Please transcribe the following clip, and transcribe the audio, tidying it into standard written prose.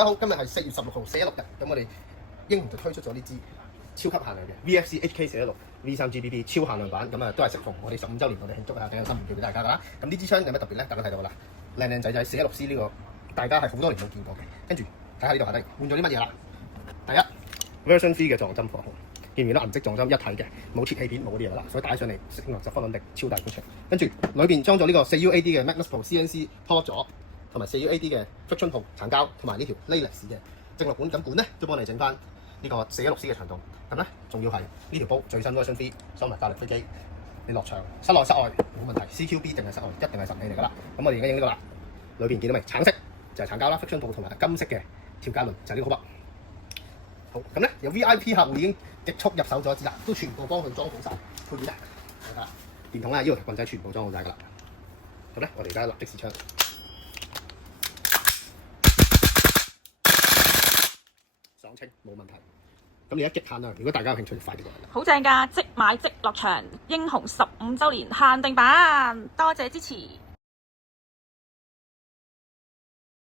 家好，今日係4月16號416日，咁我哋英雄就推出咗呢支超級限量嘅 VFC HK416 V3GBB 超限量版，咁啊都係適逢我哋15週年，我哋慶祝下，整個新年票俾大家㗎啦。咁呢支槍有咩特別咧？大家睇到啦，靚靚仔仔416C 呢個，大家係好多年冇見過嘅。跟住睇下呢度下低換咗啲乜嘢啦？第一 Version 3嘅撞針防紅。見唔見到銀色撞針一體嘅，冇切氣片，冇嗰啲嘢啦，所以打起上嚟適應10分穩定，超大工程。跟住裏邊裝咗呢個4UAD 嘅 Magnus Pro CNC 拖咗，同埋4UAD 嘅 Friction Pull 橙膠，同埋呢條 Layless 嘅正六管，咁管咧都幫你整翻呢個416C 嘅長度。咁咧仲要係呢條煲最新 Version 3，裝埋格力飛機，你落場室內室外冇問題 ，CQB 定係室外一定係神器嚟㗎啦。咁我哋而家影呢個啦，裏邊見到未？橙色就係橙膠啦 ，Friction Pull 同埋金色嘅調教輪就係呢個筆。好，咁咧有 VIP 客戶已經極速入手咗支啦，都全部幫佢裝好晒配件啦，得啦，電筒啊、腰棍仔全部裝好晒㗎啦。咁咧，我哋而家立即試槍，爽清冇問題。咁而家極限啦，如果大家有興趣，就快啲過嚟啦。好正㗎，即買即落場，英雄15週年限定版，多謝支持。